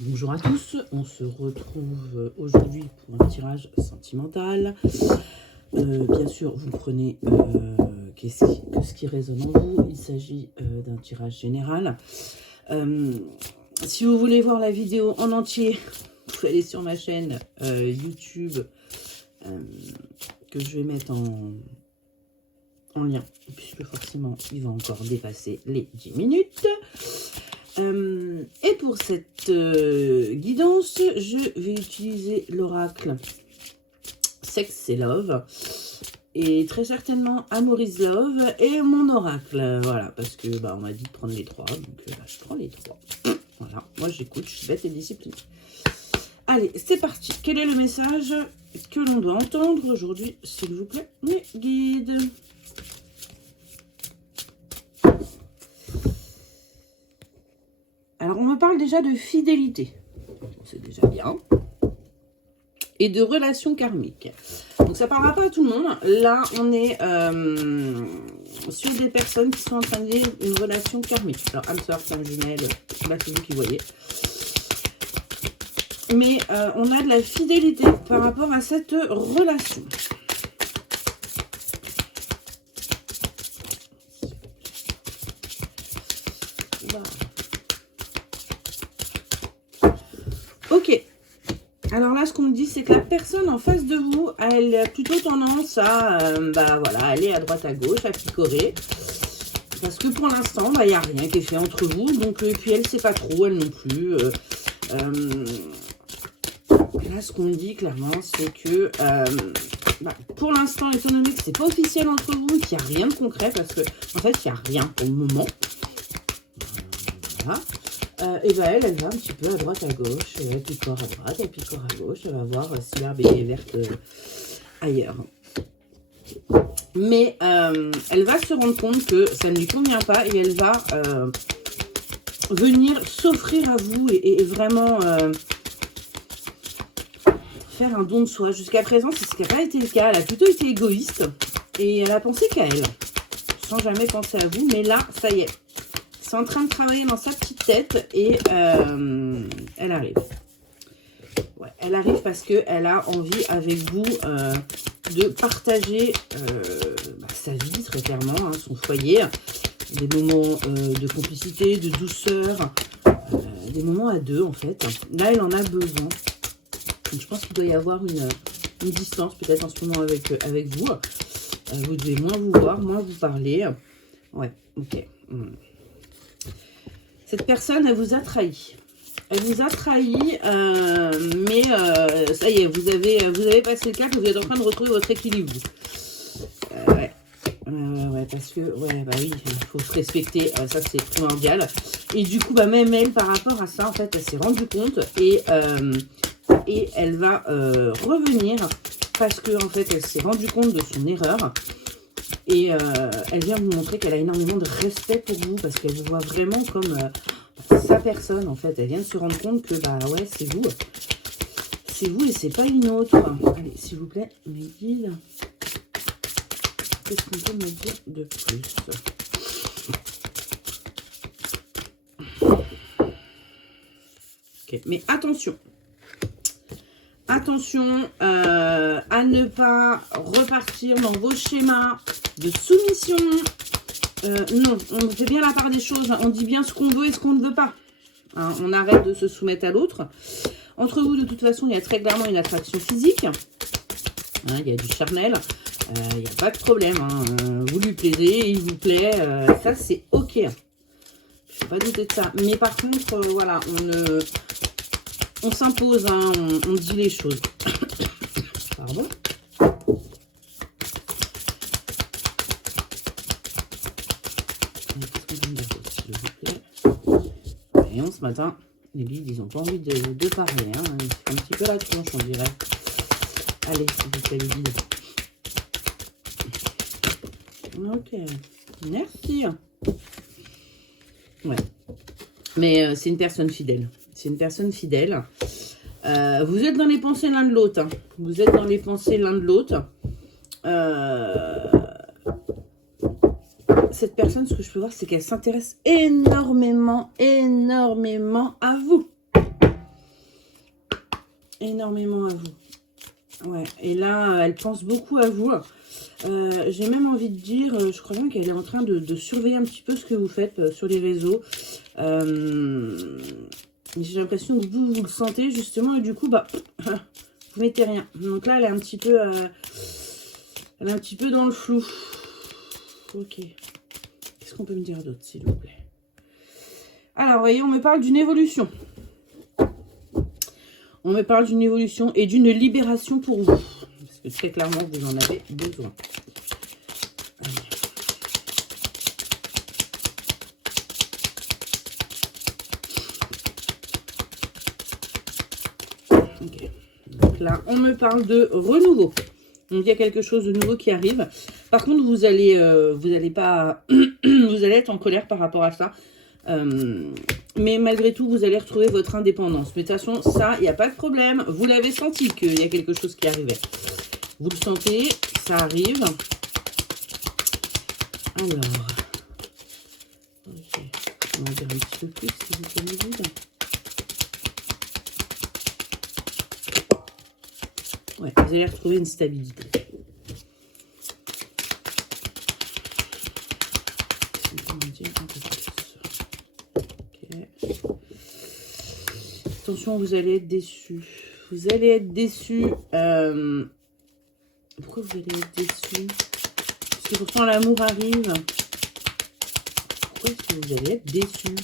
Bonjour à tous, on se retrouve aujourd'hui pour un tirage sentimental. Bien sûr, vous prenez ce qui résonne en vous. Il s'agit d'un tirage général. Si vous voulez voir la vidéo en entier, vous pouvez aller sur ma chaîne YouTube que je vais mettre en lien, puisque forcément, il va encore dépasser les 10 minutes. Et pour cette guidance, je vais utiliser l'oracle Sex et Love et très certainement Amour is Love et mon oracle, voilà, parce que on m'a dit de prendre les trois, donc je prends les trois. Voilà, moi j'écoute, je suis bête et disciplinée. Allez, c'est parti. Quel est le message que l'on doit entendre aujourd'hui, s'il vous plaît, mes guides? Alors, on me parle déjà de fidélité. C'est déjà bien. Et de relations karmiques. Donc, ça ne parlera pas à tout le monde. Là, on est sur des personnes qui sont en train de vivre une relation karmique. Alors, âme sœur, flamme jumelle, là, c'est vous qui voyez. Mais on a de la fidélité par rapport à cette relation. Ok, alors là, ce qu'on me dit, c'est que la personne en face de vous, elle a plutôt tendance à aller à droite à gauche, à picorer. Parce que pour l'instant, il n'y a rien qui est fait entre vous. Donc, et puis elle ne sait pas trop, elle non plus. Là, ce qu'on me dit clairement, c'est que pour l'instant, étant donné que c'est pas officiel entre vous, qu'il n'y a rien de concret, parce que en fait, il n'y a rien pour le moment. Voilà. Et elle va un petit peu à droite à gauche, elle picore à droite, elle picore à gauche, elle va voir si l'herbe est verte ailleurs. Mais elle va se rendre compte que ça ne lui convient pas et elle va venir s'offrir à vous et vraiment faire un don de soi. Jusqu'à présent, c'est ce qui n'a pas été le cas. Elle a plutôt été égoïste et elle a pensé qu'à elle, sans jamais penser à vous. Mais là, ça y est. C'est en train de travailler dans sa petite tête et elle arrive. Ouais, elle arrive parce qu'elle a envie avec vous de partager sa vie, très clairement, hein, son foyer, des moments de complicité, de douceur, des moments à deux en fait. Là, elle en a besoin. Donc, je pense qu'il doit y avoir une distance peut-être en ce moment avec vous. Vous devez moins vous voir, moins vous parler. Ouais, ok. Cette personne, elle vous a trahi. Elle vous a trahi, mais ça y est, vous avez passé le cap et vous êtes en train de retrouver votre équilibre. Ouais, parce que, oui, il faut se respecter, ça c'est primordial. Et du coup, même elle, par rapport à ça, en fait, elle s'est rendue compte et elle va revenir parce que, en fait, elle s'est rendue compte de son erreur. Et elle vient vous montrer qu'elle a énormément de respect pour vous parce qu'elle vous voit vraiment comme sa personne en fait. Elle vient de se rendre compte que ouais, c'est vous. C'est vous et c'est pas une autre. Allez, s'il vous plaît, mes guides. Qu'est-ce qu'on peut me dire de plus? Ok, mais attention. Attention à ne pas repartir dans vos schémas de soumission. Non, on fait bien la part des choses. On dit bien ce qu'on veut et ce qu'on ne veut pas. Hein, on arrête de se soumettre à l'autre. Entre vous, de toute façon, il y a très clairement une attraction physique. Hein, il y a du charnel. Il n'y a pas de problème. Hein. Vous lui plaisez, il vous plaît. Ça, c'est OK. Je ne vais pas douter de ça. Mais par contre, voilà, on s'impose, hein, on dit les choses. Pardon. Voyons, ce matin, les guides, ils n'ont pas envie de parler. Hein. Ils font un petit peu la tronche, on dirait. Allez, s'il vous plaît, les guides. Ok. Merci. Ouais. Mais c'est une personne fidèle. C'est une personne fidèle. Vous êtes dans les pensées l'un de l'autre. Hein. Vous êtes dans les pensées l'un de l'autre. Cette personne, ce que je peux voir, c'est qu'elle s'intéresse énormément à vous. énormément à vous. Ouais, et là, elle pense beaucoup à vous. J'ai même envie de dire, je crois bien qu'elle est en train de surveiller un petit peu ce que vous faites sur les réseaux. J'ai l'impression que vous le sentez justement, et du coup, bah, vous mettez rien. Donc là, elle est un petit peu, elle est un petit peu dans le flou. Ok. Qu'est-ce qu'on peut me dire d'autre, s'il vous plaît? Alors, vous voyez, on me parle d'une évolution. On me parle d'une évolution et d'une libération pour vous. Parce que très clairement, vous en avez besoin. Okay. Donc là, on me parle de renouveau. Donc, il y a quelque chose de nouveau qui arrive. Par contre, vous allez pas... vous allez être en colère par rapport à ça. Mais malgré tout, vous allez retrouver votre indépendance. Mais de toute façon, ça, il n'y a pas de problème. Vous l'avez senti qu'il y a quelque chose qui arrivait. Vous le sentez, ça arrive. Alors, ok. On va dire un petit peu plus, si vous pouvez. Ouais, vous allez retrouver une stabilité. Attention, vous allez être déçu. Vous allez être déçu. Pourquoi vous allez être déçu? Parce que pourtant l'amour arrive. Pourquoi est-ce que vous allez être déçu?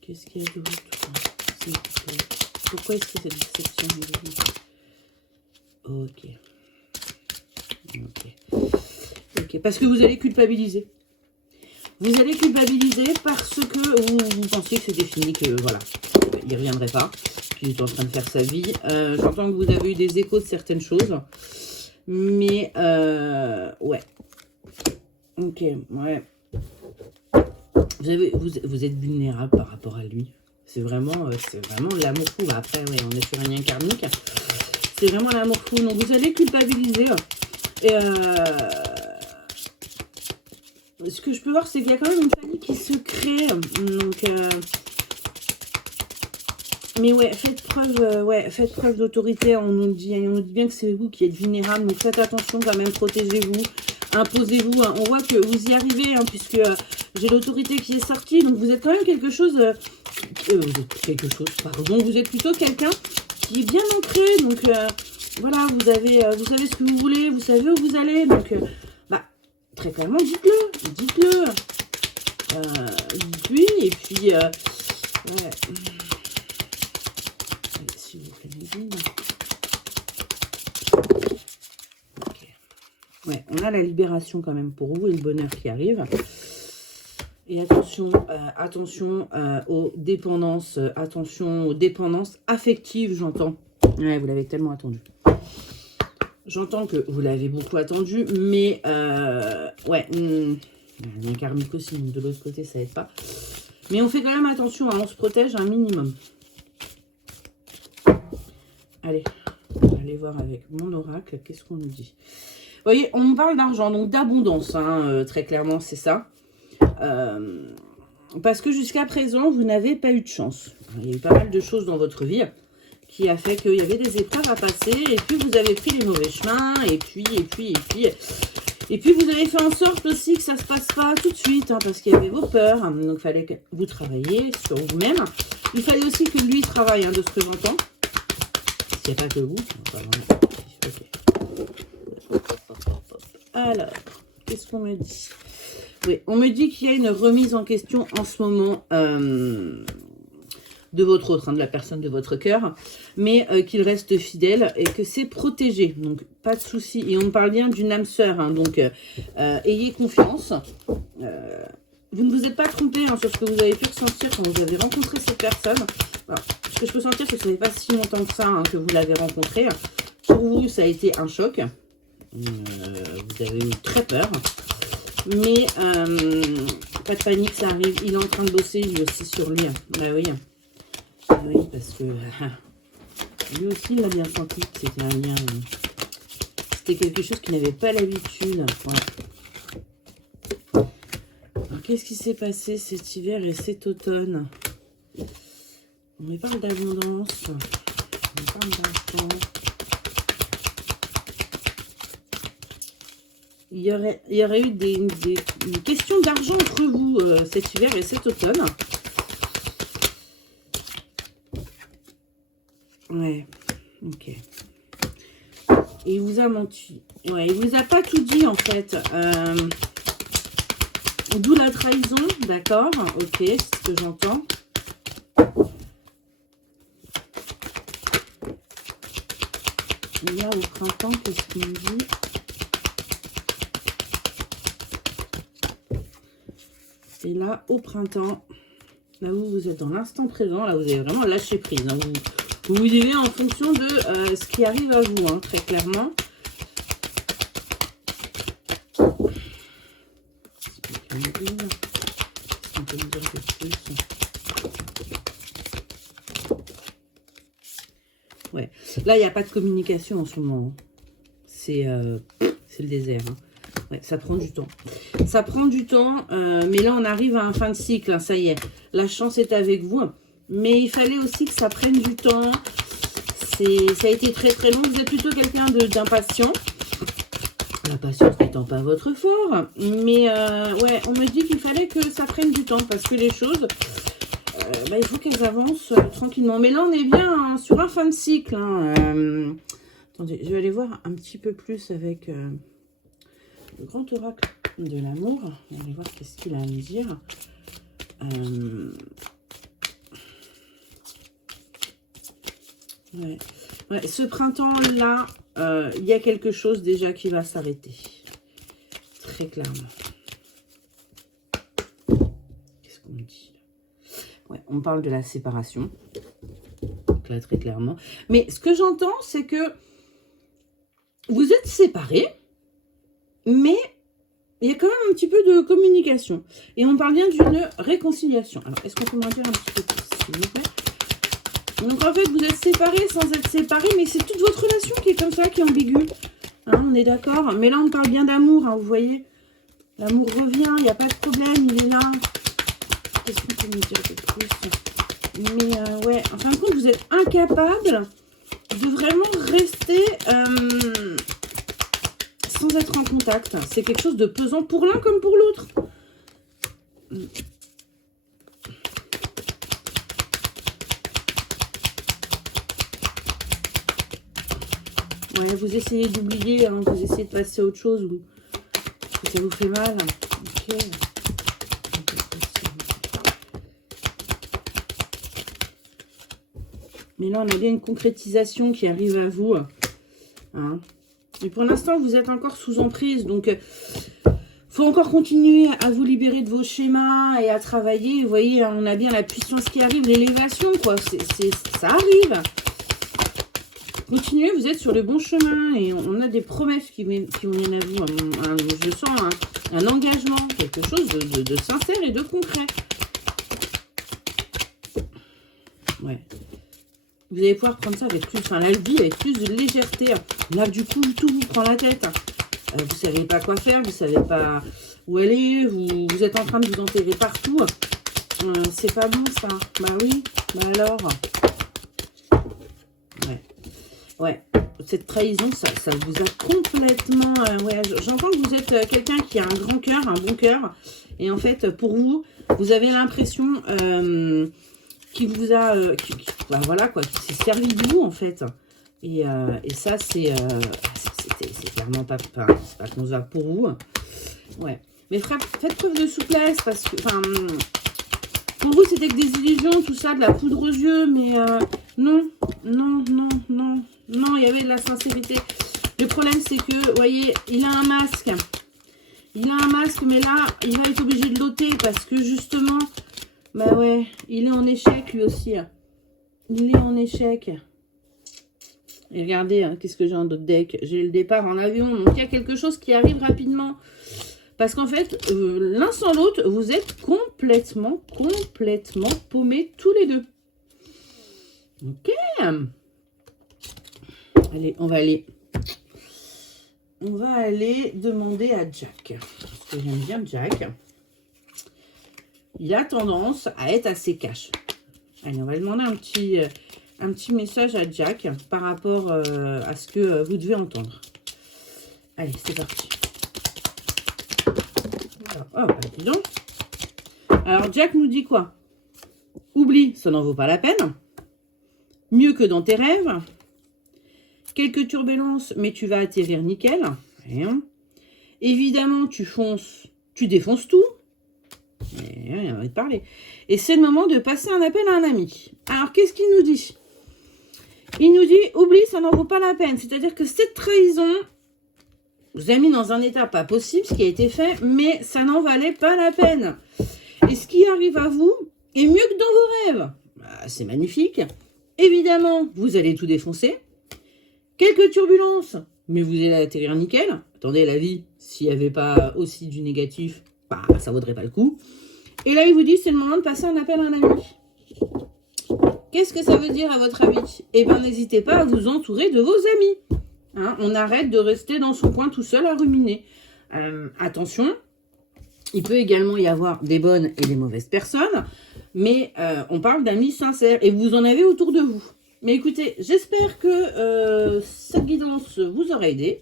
Qu'est-ce qu'il y a d'autre? Pourquoi est-ce que cette déception? Ok. Ok. Parce que vous allez culpabiliser. Vous allez culpabiliser parce que vous pensiez que c'était fini, que voilà, il ne reviendrait pas, qu'il est en train de faire sa vie. J'entends que vous avez eu des échos de certaines choses, mais ouais. Ok, ouais. Vous êtes vulnérable par rapport à lui. C'est vraiment l'amour fou. Après, ouais, on est sur un lien karmique. C'est vraiment l'amour fou. Donc, vous allez culpabiliser. Et ce que je peux voir, c'est qu'il y a quand même une famille qui se crée. Donc, mais ouais, faites preuve d'autorité. On nous dit bien que c'est vous qui êtes vulnérable. Donc, faites attention quand même, protégez-vous. Imposez-vous. Hein. On voit que vous y arrivez, hein, puisque j'ai l'autorité qui est sortie. Donc, vous êtes quand même quelque chose... vous êtes plutôt quelqu'un qui est bien ancré. Donc, voilà, vous savez ce que vous voulez. Vous savez où vous allez. Donc, très clairement, dites-le. Dites-lui, et puis... ouais. S'il vous plaît, okay. Ouais, on a la libération quand même pour vous et le bonheur qui arrive. Et attention, aux dépendances, attention aux dépendances affectives, j'entends. Ouais, vous l'avez tellement attendu. J'entends que vous l'avez beaucoup attendu, mais ouais, il y a un karmique aussi, donc de l'autre côté, ça aide pas. Mais on fait quand même attention, hein, on se protège un minimum. Allez, on va aller voir avec mon oracle, qu'est-ce qu'on nous dit? Vous voyez, on parle d'argent, donc d'abondance, hein, très clairement, c'est ça. Parce que jusqu'à présent, vous n'avez pas eu de chance. Il y a eu pas mal de choses dans votre vie qui a fait qu'il y avait des épreuves à passer, et puis vous avez pris les mauvais chemins, et puis vous avez fait en sorte aussi que ça se passe pas tout de suite, hein, parce qu'il y avait vos peurs, hein, donc il fallait que vous travailliez sur vous-même. Il fallait aussi que lui travaille, hein, de ce que j'entends. C'est pas que vous. Okay. Alors, qu'est-ce qu'on me dit? Oui, on me dit qu'il y a une remise en question en ce moment de votre autre, hein, de la personne de votre cœur, mais qu'il reste fidèle et que c'est protégé, donc pas de souci. Et on me parle bien d'une âme sœur, hein, donc ayez confiance. Vous ne vous êtes pas trompé, hein, sur ce que vous avez pu ressentir quand vous avez rencontré cette personne. Alors, ce que je peux sentir, c'est que ce n'est pas si longtemps que ça, hein, que vous l'avez rencontré. Pour vous, ça a été un choc. Vous avez eu très peur. Mais pas de panique, ça arrive. Il est en train de bosser lui aussi sur lui. Bah oui. Oui, parce que lui aussi, il a bien senti que c'était un lien. C'était quelque chose qu'il n'avait pas l'habitude. Qu'est-ce qui s'est passé cet hiver et cet automne? On parle d'abondance. On parle d'argent. Il y aurait eu des questions d'argent entre vous cet hiver et cet automne. Ouais, ok. Et il vous a menti. Ouais, il vous a pas tout dit en fait. D'où la trahison, d'accord. Ok, c'est ce que j'entends. Et là, au printemps, qu'est-ce qu'il me dit? Et là, au printemps, là où vous êtes dans l'instant présent, là, vous avez vraiment lâché prise. Hein. Vous vivez en fonction de ce qui arrive à vous, hein, très clairement. Ouais. Là, il n'y a pas de communication en ce moment. C'est le désert. Hein. Ouais, ça prend du temps. Ça prend du temps, mais là, on arrive à un fin de cycle. Hein, ça y est, la chance est avec vous. Mais il fallait aussi que ça prenne du temps. Ça a été très très long. Vous êtes plutôt quelqu'un d'impatient. La patience n'étant pas votre fort. Mais ouais, on me dit qu'il fallait que ça prenne du temps. Parce que les choses, il faut qu'elles avancent tranquillement. Mais là, on est bien hein, sur un fin de cycle. Hein. Attendez, je vais aller voir un petit peu plus avec le grand oracle de l'amour. On va aller voir qu'est-ce qu'il a à me dire. Ouais. Ouais, ce printemps-là, il y a quelque chose déjà qui va s'arrêter. Très clairement. Qu'est-ce qu'on me dit? Ouais, on parle de la séparation. Donc là, très clairement. Mais ce que j'entends, c'est que vous êtes séparés, mais il y a quand même un petit peu de communication. Et on parle bien d'une réconciliation. Alors, est-ce qu'on peut m'en dire un petit peu plus, s'il vous plaît? Donc en fait, vous êtes séparés sans être séparés, mais c'est toute votre relation qui est comme ça, qui est ambiguë. Hein, on est d'accord? Mais là, on parle bien d'amour, hein, vous voyez. L'amour revient, il n'y a pas de problème, il est là. Qu'est-ce qu'on peut me dire de plus? Mais ouais, en fin de compte, vous êtes incapable de vraiment rester sans être en contact. C'est quelque chose de pesant pour l'un comme pour l'autre. Ouais, vous essayez d'oublier, hein, vous essayez de passer à autre chose ou que ça vous fait mal. Ok. Mais là, on a bien une concrétisation qui arrive à vous. Hein. Mais pour l'instant, vous êtes encore sous emprise. Donc, faut encore continuer à vous libérer de vos schémas et à travailler. Vous voyez, on a bien la puissance qui arrive, l'élévation, quoi. Ça arrive. Continuez, vous êtes sur le bon chemin et on a des promesses qui viennent à vous. Je sens un engagement, quelque chose de sincère et de concret. Ouais. Vous allez pouvoir prendre ça avec plus, la vie avec plus de légèreté. Là, du coup, tout vous prend la tête. Vous ne savez pas quoi faire, vous ne savez pas où aller, vous êtes en train de vous enterrer partout. C'est pas bon, ça. Bah oui, bah alors. Ouais. Ouais, cette trahison, ça vous a complètement... ouais, j'entends que vous êtes quelqu'un qui a un grand cœur, un bon cœur. Et en fait, pour vous, vous avez l'impression qu'il vous a... bah voilà, quoi, qui s'est servi de vous, en fait. Et ça, c'est clairement pas concevable pour vous. Ouais. Mais faites preuve de souplesse, parce que... Pour vous, c'était que des illusions, tout ça, de la poudre aux yeux, mais non, il y avait de la sincérité. Le problème, c'est que, vous voyez, il a un masque. Il a un masque, mais là, il va être obligé de l'ôter parce que, justement, bah ouais, il est en échec, lui aussi. Il est en échec. Et regardez, hein, qu'est-ce que j'ai en d'autres deck? J'ai le départ en avion, donc il y a quelque chose qui arrive rapidement. Parce qu'en fait, l'un sans l'autre, vous êtes complètement paumés tous les deux. Ok. Allez, on va aller demander à Jack. Parce que j'aime bien Jack. Il a tendance à être assez cash. Allez, on va demander un petit message à Jack par rapport à ce que vous devez entendre. Allez, c'est parti. Oh, bah, dis donc. Alors, Jack nous dit quoi? Oublie, ça n'en vaut pas la peine. Mieux que dans tes rêves. Quelques turbulences, mais tu vas atterrir nickel. Rien. Évidemment, tu défonces tout. On va te parler. Et c'est le moment de passer un appel à un ami. Alors, qu'est-ce qu'il nous dit? Il nous dit, oublie, ça n'en vaut pas la peine. C'est-à-dire que cette trahison vous a mis dans un état pas possible, ce qui a été fait, mais ça n'en valait pas la peine. Et ce qui arrive à vous est mieux que dans vos rêves. Bah, c'est magnifique. Évidemment, vous allez tout défoncer. Quelques turbulences, mais vous allez atterrir nickel. Attendez, la vie, s'il n'y avait pas aussi du négatif, bah, ça vaudrait pas le coup. Et là, il vous dit, c'est le moment de passer un appel à un ami. Qu'est-ce que ça veut dire à votre avis? Eh bien, n'hésitez pas à vous entourer de vos amis. Hein, on arrête de rester dans son coin tout seul à ruminer. Attention, il peut également y avoir des bonnes et des mauvaises personnes, mais on parle d'amis sincères et vous en avez autour de vous. Mais écoutez, j'espère que cette guidance vous aura aidé.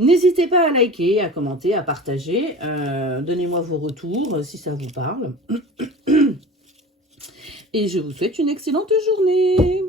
N'hésitez pas à liker, à commenter, à partager. Donnez-moi vos retours si ça vous parle. Et je vous souhaite une excellente journée.